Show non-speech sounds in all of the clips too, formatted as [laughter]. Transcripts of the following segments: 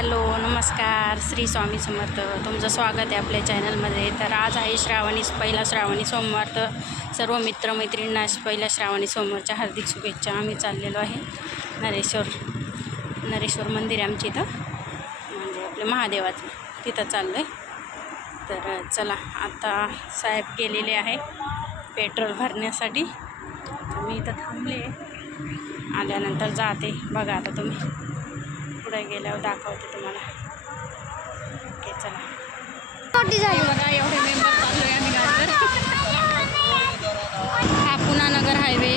Hello नमस्कार. श्री स्वामी समर्थ. तुमचं स्वागत आहे आपल्या चॅनलमध्ये. तर आज आहे श्रावणी पहिला श्रावणी सोमवार. तर सर्व मित्रमैत्रिणींना पहिल्या श्रावणी सोमवारच्या हार्दिक शुभेच्छा. आम्ही चाललेलो आहे नरेश्वर नरेश्वर मंदिर आमच्या इथं. म्हणजे आपलं महादेवाचं. तिथं चाललं आहे तर चला आता साहेब गेलेले आहे पेट्रोल भरण्यासाठी. मी इथं थांबले. आल्यानंतर जाते. बघा आता तुम्ही. पुढे गेल्यावर दाखवते तुम्हाला. ओके चला. बघा एवढे मेंबर चाललो आहे आम्ही गाडीवर. हा पुणा नगर हायवे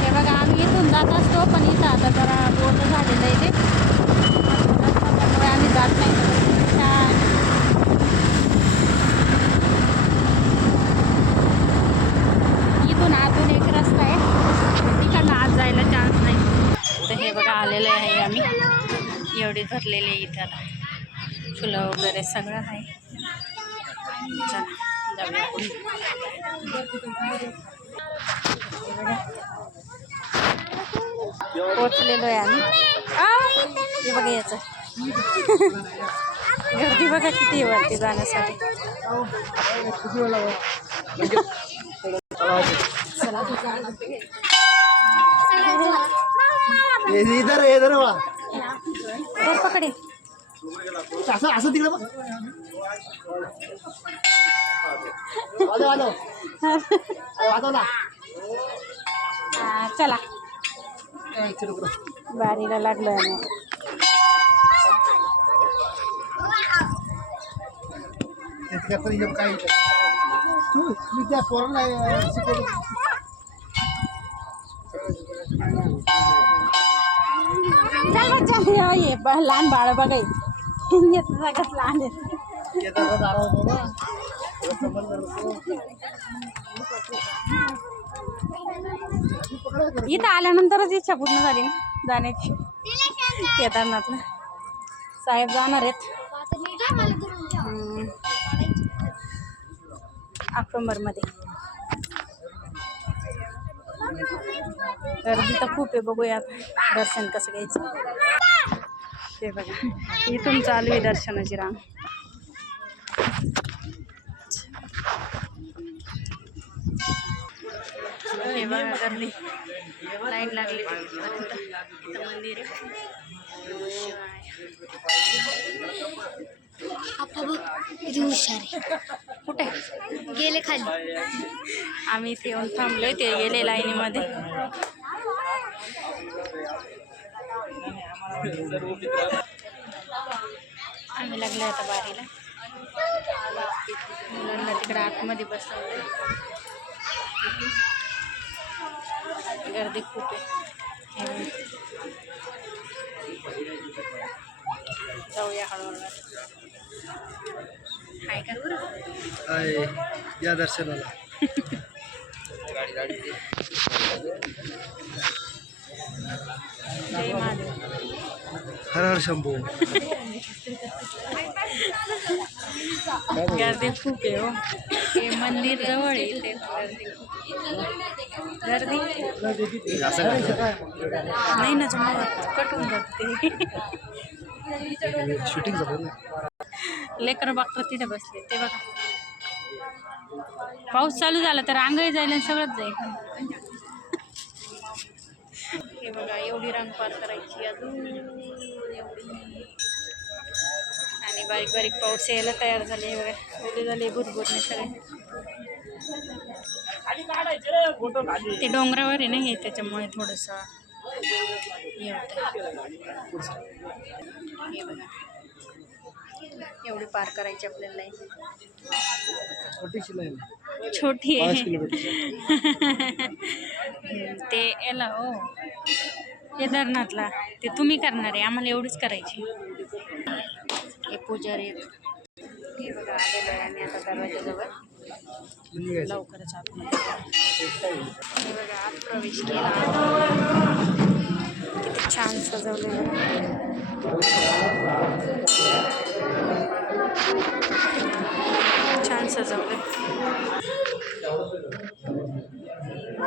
हे बघा आम्ही इथून जात असतो पण इथं आता जरा बोलणं झालेलं आहे ते त्यामुळे आम्ही जात नाही छान इथून आतून एक रस्ता आहे तिकडनं आत जायला चान्स नाही तर हे बघा आलेले आहे आम्ही एवढी आहे इथं आता. फुलं वगैरे सगळं आहे. जाऊया पोचलेलो आहे आम्ही. बघा याचं. गर्दी बघा किती वाटते वरती जाण्यासाठी. चला इधर इधर वा वर पकडे. असं असं तिकडे बघ. वाजव वाजव. वाजव ना. चला. बारीला लागलो तू मी त्या पोरांना चल बघ, चल लहान बाळ बघा येत लहान आहे इथं आल्यानंतरच इच्छा पूर्ण झाली ना जाण्याची. केदारनाथला साहेब जाणार आहेत. हम्म, ऑक्टोबरमध्ये गर्दी तर खूप आहे बघूया दर्शन कसं घ्यायचं. ते बघा इथून चालू आहे दर्शनाची रांग. हे बघा गर्दी. लाईन लागली. मंदिर कुठे? गेले खाली. आम्ही इथे येऊन थांबलोय ते गेले लाईनीमध्ये. आम्ही लागले आता बारीला. मुलांना तिकडे आतमध्ये बसवलं गर्दी खूप आहे. जाऊया हळूहळू. हाय का या दर्शनाला. [laughs] जय महादेव हर हर शंभू. गर्दी खूप आहे हो. हे मंदिर जवळ आहे गर्दी. नाही ना जमत कटून जाते. शूटिंग लेकर बघतात तिथे बसले ते बघा. पाऊस चालू झाला तर अंगही जाईल आणि सगळंच जाईल. हे बघा एवढी रांग पार करायची अजून. एवढी आणि बारीक बारीक पाऊस यायला तयार झाले हे बघा. ओले झाले भुरभुरणे सगळे. ते डोंगरावर आहे ना हे त्याच्यामुळे थोडंसं हे होतं. हे बघा. एवढी पार करायची आपल्याला लाईन. छोटीशी लाईन छोटी पाच आहे किलोमीटर ते याला हो. केदारनाथला. ते तुम्ही करणार आहे आम्हाला एवढीच करायची. हे पुजारी आहेत. हे बघा आलेलो आहे आम्ही आता दरवाजाजवळ. लवकरच आतमध्ये हे बघा आत प्रवेश केला. किती छान सजवलेलं आहे.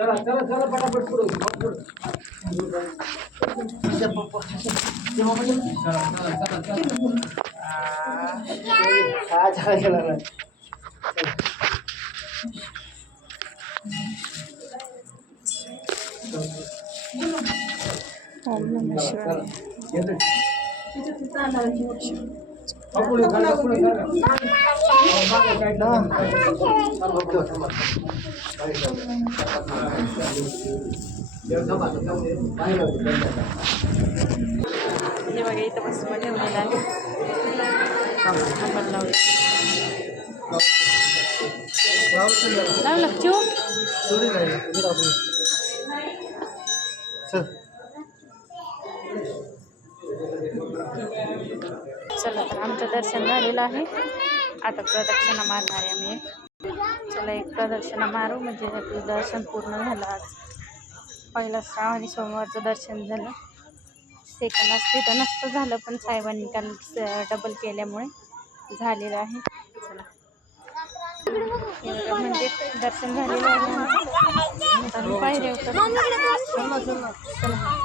चला चला चला पटापट पुढं चला, पुढे. चला. हा, मागे काय हे बघा इथं बस ठेवलेलं आहे. नंबर लावले लावलं चिव चल. चला आमचं दर्शन झालेलं आहे. आता प्रदक्षिणा मारणार आहे आम्ही. चला एक प्रदक्षिणा मारू म्हणजे आपलं दर्शन पूर्ण झालं आज. पहिला श्रावणी सोमवारचं दर्शन झालं. सेकंड असते तर नसतं झालं पण साहेबांनी काल डबल केल्यामुळे झालेलं आहे. चला. म्हणजे दर्शन झालेलं आहे. आमचं. चला.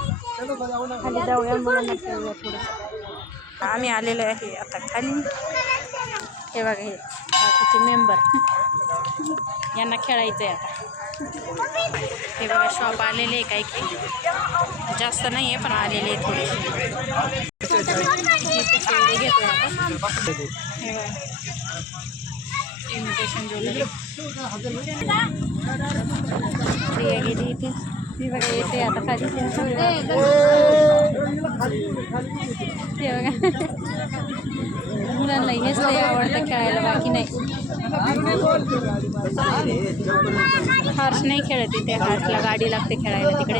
खाली जाऊया मुलांना खेळूया थोडंसं आम्ही आलेलो आहे आता खाली. हे बघा, हे बाकीचे मेंबर आता. हे शॉप आलेले काही जास्त नाही आहे पण खेळले घेतोय हे बघा. इमिटेशन ज्वेलरी प्रिया आता खाली. ते बघा मुलांना हेच लई आवडतं खेळायला बाकी नाही। हर्ष नाही खेळत इथे हर्षला गाडी लागते खेळायला तिकडे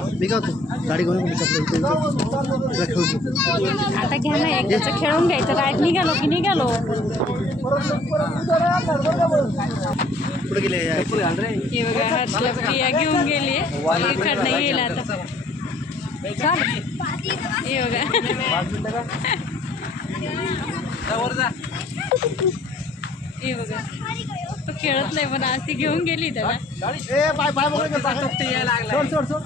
आता घ्या ना एकदाचं खेळून घ्यायचं काय निघालो की निघालो हे बघा हर्षला प्रिया घेऊन गेली इकडनं येईल आता तो खेळत नाही पण आज ती घेऊन गेली त्याला. ए बाय बाय सोड सोड सोड.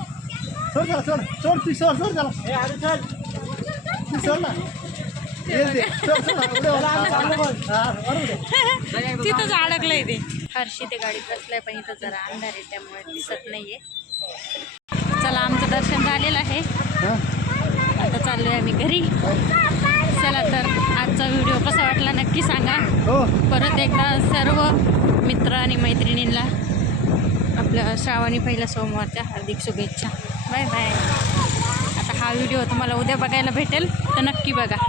सोड सोड. सोड तू सोड सोड तू सोड ना. तिथंच अडकलंय ते. हर्षी ते गाडीत बसलाय पण इथं जरा अंधार आहे त्यामुळे दिसत नाहीये. चला आमचं दर्शन झालेलं आहे. हा? आता चाललोय आम्ही घरी. चला तर आजचा व्हिडिओ कसा वाटला नक्की सांगा. हो. परत एकदा सर्व मित्र आणि मैत्रिणींना आपल्या श्रावणी पहिल्या सोमवारच्या हार्दिक शुभेच्छा. Bye bye. आता हा व्हिडिओ तुम्हाला उद्या बघायला भेटेल तर नक्की बघा.